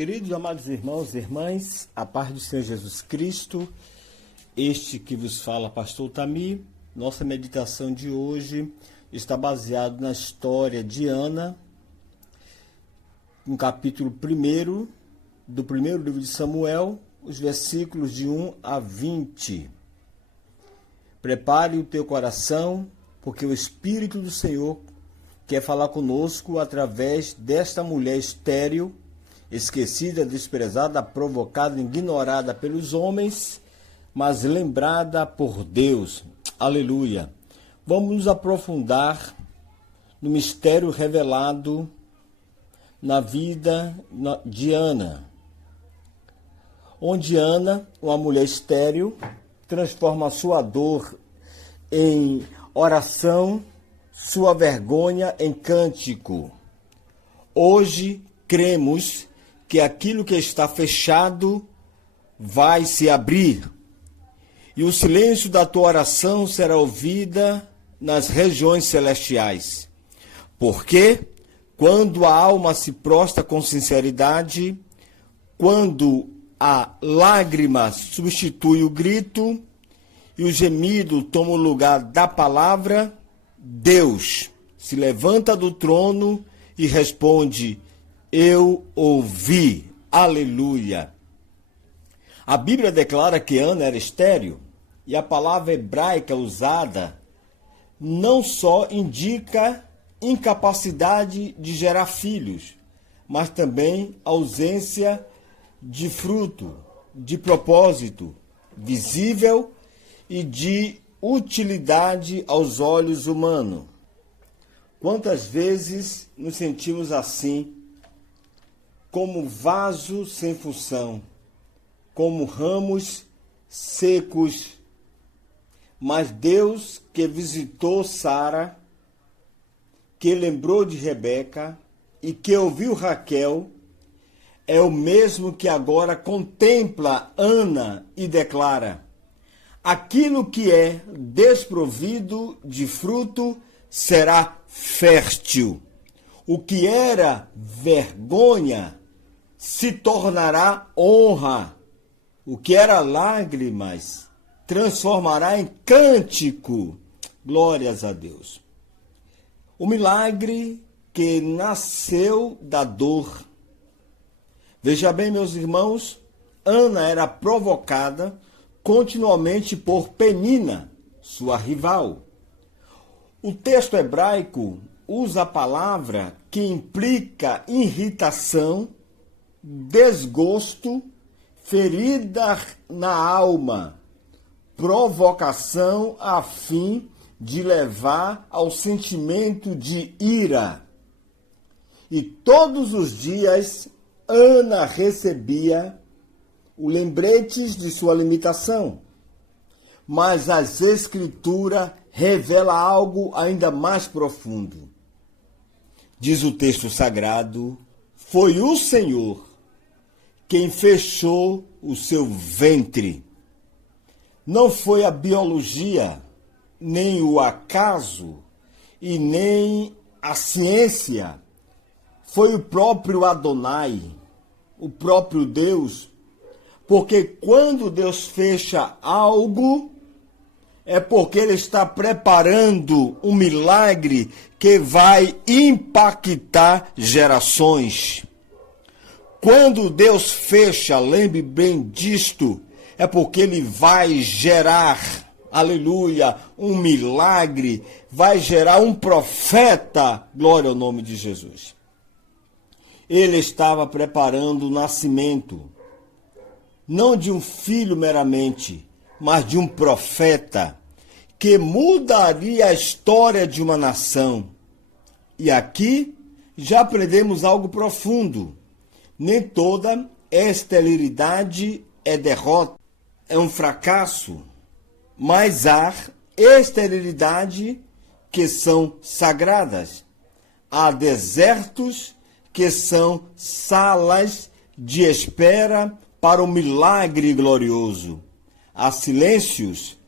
Queridos amados irmãos e irmãs, a paz do Senhor Jesus Cristo, este que vos fala, Pastor Tamir. Nossa meditação de hoje está baseada na história de Ana, no capítulo 1 do primeiro livro de Samuel, os versículos de 1 a 20. Prepare o teu coração, porque o Espírito do Senhor quer falar conosco através desta mulher estéril, esquecida, desprezada, provocada, ignorada pelos homens, mas lembrada por Deus. Aleluia. Vamos nos aprofundar no mistério revelado na vida de Ana, onde Ana, uma mulher estéril, transforma a sua dor em oração, sua vergonha em cântico. Hoje cremos que aquilo que está fechado vai se abrir, e o silêncio da tua oração será ouvida nas regiões celestiais. Porque quando a alma se prostra com sinceridade, quando a lágrima substitui o grito e o gemido toma o lugar da palavra, Deus se levanta do trono e responde: eu ouvi. Aleluia. A Bíblia declara que Ana era estéril, e a palavra hebraica usada não só indica incapacidade de gerar filhos, mas também ausência de fruto, de propósito visível e de utilidade aos olhos humanos. Quantas vezes nos sentimos assim, como vaso sem função, como ramos secos, mas Deus que visitou Sara, que lembrou de Rebeca e que ouviu Raquel, é o mesmo que agora contempla Ana e declara: aquilo que é desprovido de fruto será fértil. O que era vergonha se tornará honra. O que era lágrimas transformará em cântico. Glórias a Deus. O milagre que nasceu da dor. Veja bem, meus irmãos, Ana era provocada continuamente por Penina, sua rival. O texto hebraico usa a palavra que implica irritação, desgosto, ferida na alma, provocação a fim de levar ao sentimento de ira. E todos os dias Ana recebia os lembretes de sua limitação. Mas as Escrituras revelam algo ainda mais profundo. Diz o texto sagrado: foi o Senhor quem fechou o seu ventre. Não foi a biologia, nem o acaso e nem a ciência. Foi o próprio Adonai, o próprio Deus. Porque quando Deus fecha algo, é porque Ele está preparando um milagre que vai impactar gerações. Quando Deus fecha, lembre bem disto, é porque Ele vai gerar, aleluia, um milagre, vai gerar um profeta, glória ao nome de Jesus. Ele estava preparando o nascimento, não de um filho meramente, mas de um profeta, que mudaria a história de uma nação. E aqui já aprendemos algo profundo. Nem toda esterilidade é derrota, é um fracasso, mas há esterilidade que são sagradas. Há desertos que são salas de espera para um milagre glorioso. Há silêncios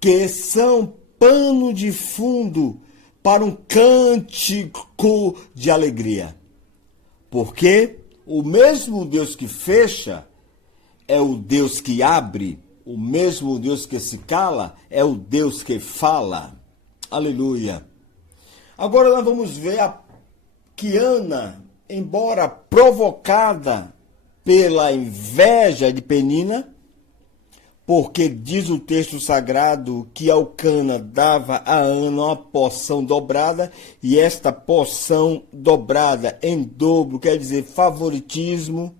que são pano de fundo para um cântico de alegria. Porque O mesmo Deus que fecha é o Deus que abre. O mesmo Deus que se cala é o Deus que fala. Aleluia. Agora nós vamos ver que Ana, embora provocada pela inveja de Penina, porque diz o texto sagrado que Elcana dava a Ana uma porção dobrada, e esta porção dobrada em dobro quer dizer favoritismo.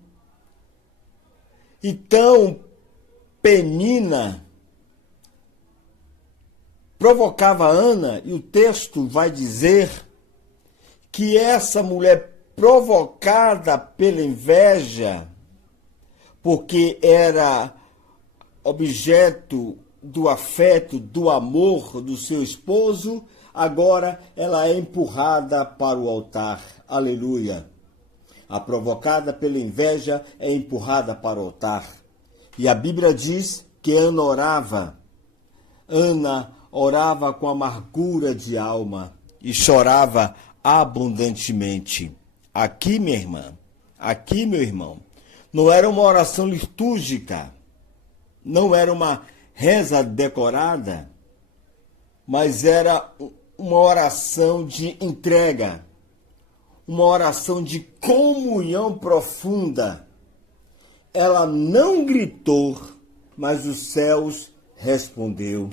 Então, Penina provocava Ana, e o texto vai dizer que essa mulher provocada pela inveja, porque era objeto do afeto, do amor do seu esposo, agora ela é empurrada para o altar. Aleluia. A provocada pela inveja é empurrada para o altar. E a Bíblia diz que Ana orava com amargura de alma e chorava abundantemente. Aqui, minha irmã, aqui, meu irmão, não era uma oração litúrgica, não era uma reza decorada, mas era uma oração de entrega, uma oração de comunhão profunda. Ela não gritou, mas os céus respondeu.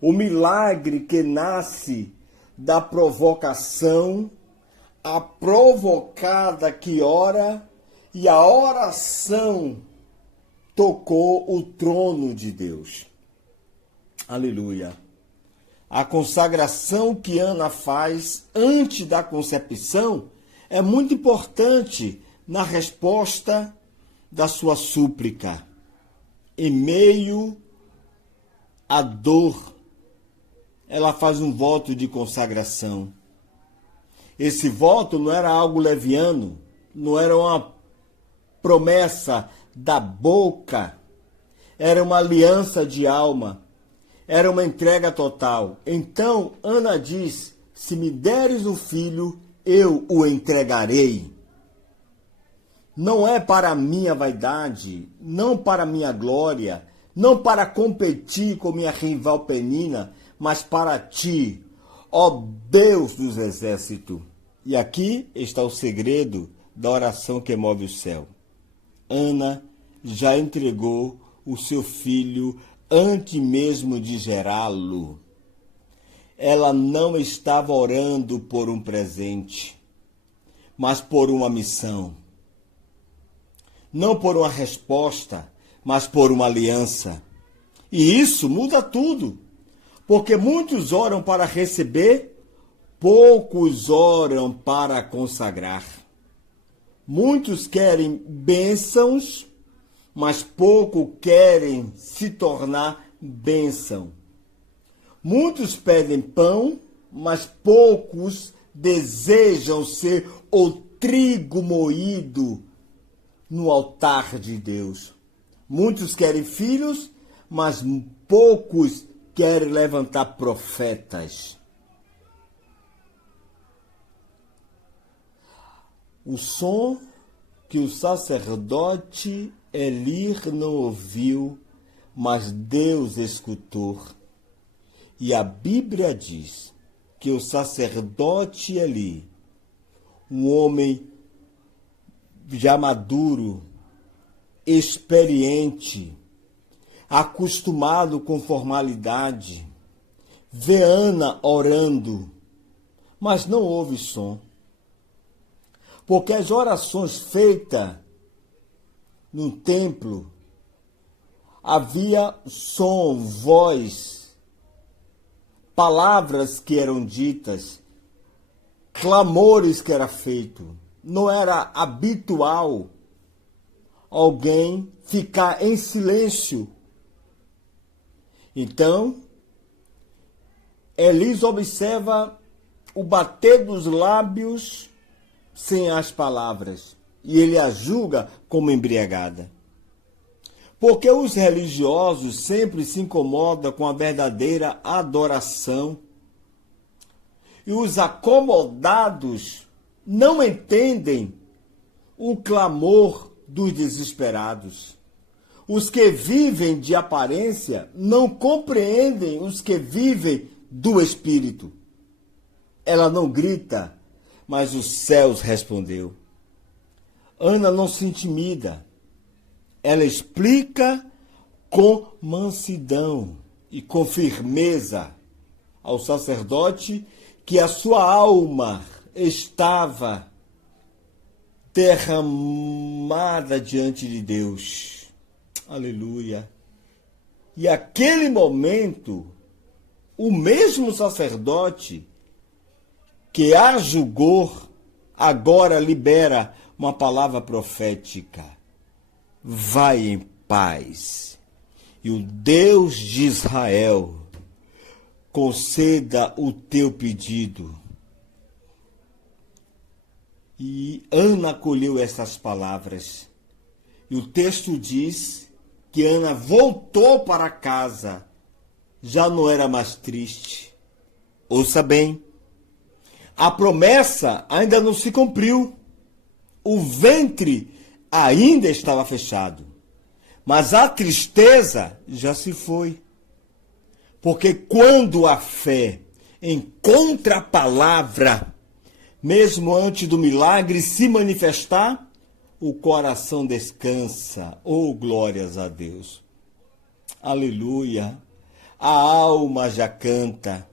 O milagre que nasce da provocação, a provocada que ora, e a oração tocou o trono de Deus. Aleluia. A consagração que Ana faz antes da concepção é muito importante na resposta da sua súplica. Em meio à dor, ela faz um voto de consagração. Esse voto não era algo leviano, não era uma promessa da boca, era uma aliança de alma, era uma entrega total. Então, Ana diz: se me deres um filho, eu o entregarei. Não é para a minha vaidade, não para a minha glória, não para competir com minha rival Penina, mas para ti, ó Deus dos exércitos. E aqui está o segredo da oração que move o céu. Ana já entregou o seu filho antes mesmo de gerá-lo. Ela não estava orando por um presente, mas por uma missão. Não por uma resposta, mas por uma aliança. E isso muda tudo, porque muitos oram para receber, poucos oram para consagrar. Muitos querem bênçãos, mas pouco querem se tornar bênção. Muitos pedem pão, mas poucos desejam ser o trigo moído no altar de Deus. Muitos querem filhos, mas poucos querem levantar profetas. O som que o sacerdote Eli não ouviu, mas Deus escutou. E a Bíblia diz que o sacerdote Eli, um homem já maduro, experiente, acostumado com formalidade, vê Ana orando, mas não ouve som. Porque as orações feitas no templo, havia som, voz, palavras que eram ditas, clamores que era feito. Não era habitual alguém ficar em silêncio. Então, Elis observa o bater dos lábios sem as palavras, e ele a julga como embriagada. Porque os religiosos sempre se incomodam com a verdadeira adoração, e os acomodados não entendem o clamor dos desesperados. Os que vivem de aparência não compreendem os que vivem do Espírito. Ela não grita, mas os céus respondeu. Ana não se intimida. Ela explica com mansidão e com firmeza ao sacerdote que a sua alma estava derramada diante de Deus. Aleluia. E aquele momento, o mesmo sacerdote que a julgou, agora libera uma palavra profética. Vai em paz. E o Deus de Israel conceda o teu pedido. E Ana acolheu essas palavras. E o texto diz que Ana voltou para casa. Já não era mais triste. Ouça bem. A promessa ainda não se cumpriu. O ventre ainda estava fechado. Mas a tristeza já se foi. Porque quando a fé encontra a palavra, mesmo antes do milagre se manifestar, o coração descansa. Oh, glórias a Deus. Aleluia. A alma já canta.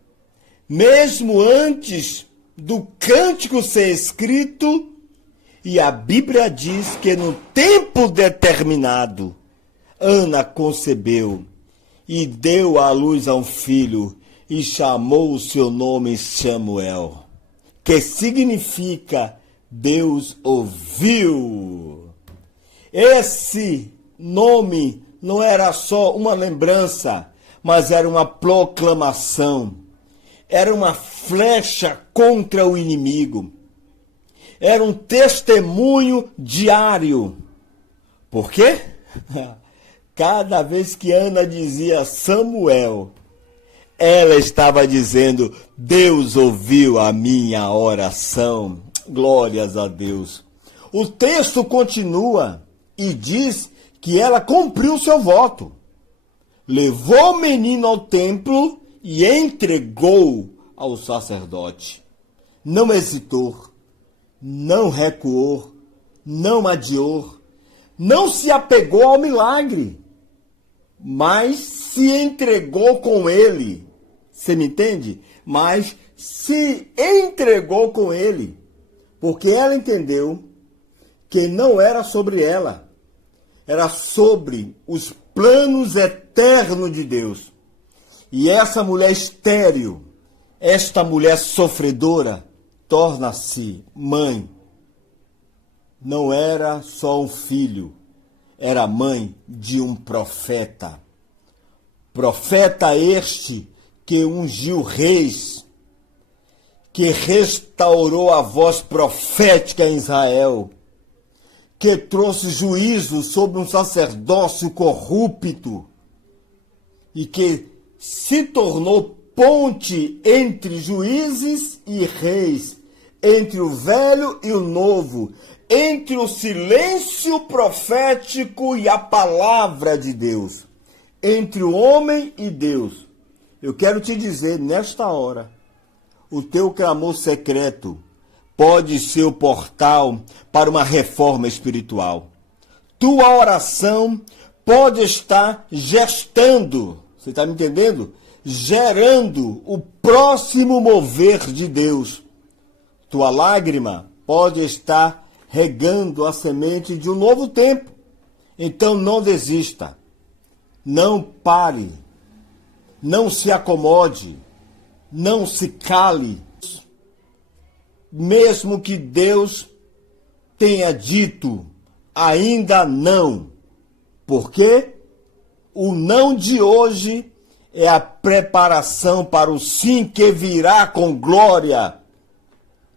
Mesmo antes do cântico ser escrito, e a Bíblia diz que no tempo determinado, Ana concebeu e deu à luz a um filho e chamou o seu nome Samuel, que significa Deus ouviu. Esse nome não era só uma lembrança, mas era uma proclamação. Era uma flecha contra o inimigo. Era um testemunho diário. Por quê? Cada vez que Ana dizia Samuel, ela estava dizendo, Deus ouviu a minha oração. Glórias a Deus. O texto continua e diz que ela cumpriu seu voto. Levou o menino ao templo e entregou ao sacerdote. Não hesitou, não recuou, não adiou, não se apegou ao milagre, mas se entregou com ele. Você me entende? Mas se entregou com ele, porque ela entendeu que não era sobre ela, era sobre os planos eternos de Deus. E essa mulher estéril, esta mulher sofredora, torna-se mãe. Não era só um filho, era mãe de um profeta. Profeta este que ungiu reis, que restaurou a voz profética em Israel, que trouxe juízo sobre um sacerdócio corrupto e que se tornou ponte entre juízes e reis, entre o velho e o novo, entre o silêncio profético e a palavra de Deus, entre o homem e Deus. Eu quero te dizer, nesta hora, o teu clamor secreto pode ser o portal para uma reforma espiritual. Tua oração pode estar gestando, você está me entendendo? Gerando o próximo mover de Deus. Tua lágrima pode estar regando a semente de um novo tempo. Então não desista, não pare, não se acomode, não se cale. Mesmo que Deus tenha dito ainda não, porque o não de hoje é a preparação para o sim que virá com glória.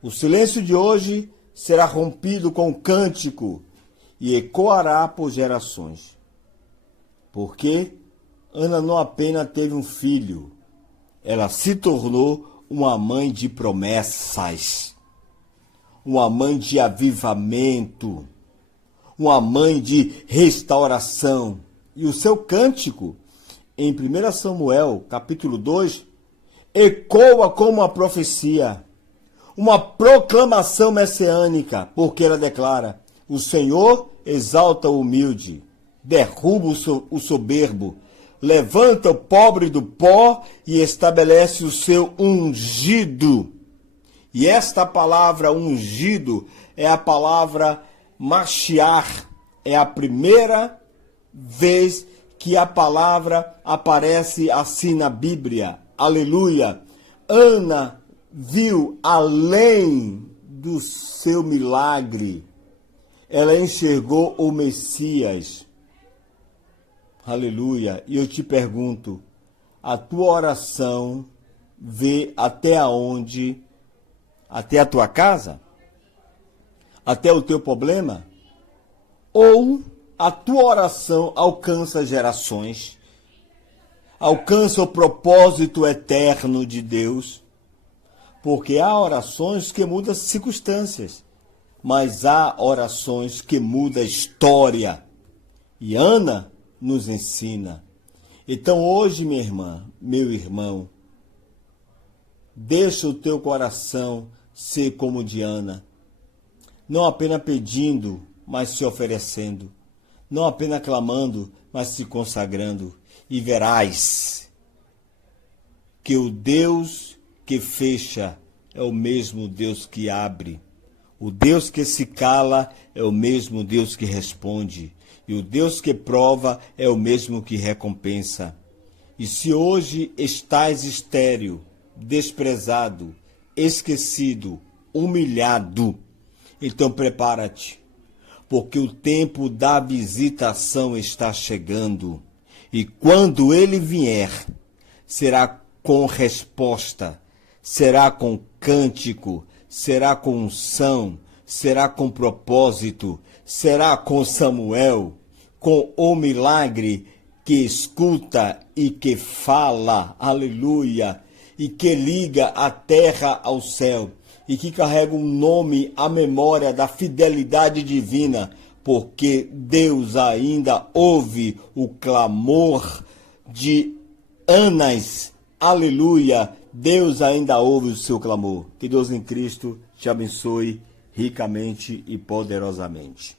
O silêncio de hoje será rompido com cântico e ecoará por gerações. Porque Ana não apenas teve um filho, ela se tornou uma mãe de promessas, uma mãe de avivamento, uma mãe de restauração. E o seu cântico, em 1 Samuel, capítulo 2, ecoa como uma profecia, uma proclamação messiânica, porque ela declara: o Senhor exalta o humilde, derruba o soberbo, levanta o pobre do pó e estabelece o seu ungido. E esta palavra ungido é a palavra Mashiach. É a primeira vez que a palavra aparece assim na Bíblia. Aleluia! Ana viu além do seu milagre. Ela enxergou o Messias. Aleluia! E eu te pergunto, a tua oração vê até onde? Até a tua casa? Até o teu problema? Ou a tua oração alcança gerações? Alcança o propósito eterno de Deus? Porque há orações que mudam as circunstâncias, mas há orações que mudam a história. E Ana nos ensina. Então hoje, minha irmã, meu irmão, deixa o teu coração ser como o de Ana. Não apenas pedindo, mas se oferecendo. Não apenas clamando, mas se consagrando. E verás que o Deus que fecha é o mesmo Deus que abre. O Deus que se cala é o mesmo Deus que responde. E o Deus que prova é o mesmo que recompensa. E se hoje estás estéril, desprezado, esquecido, humilhado, então prepara-te, porque o tempo da visitação está chegando. E quando ele vier, será com resposta, será com cântico, será com unção, será com propósito, será com Samuel, com o milagre que escuta e que fala, aleluia, e que liga a terra ao céu, e que carrega um nome à memória da fidelidade divina, porque Deus ainda ouve o clamor de Anas, aleluia, Deus ainda ouve o seu clamor. Que Deus em Cristo te abençoe ricamente e poderosamente.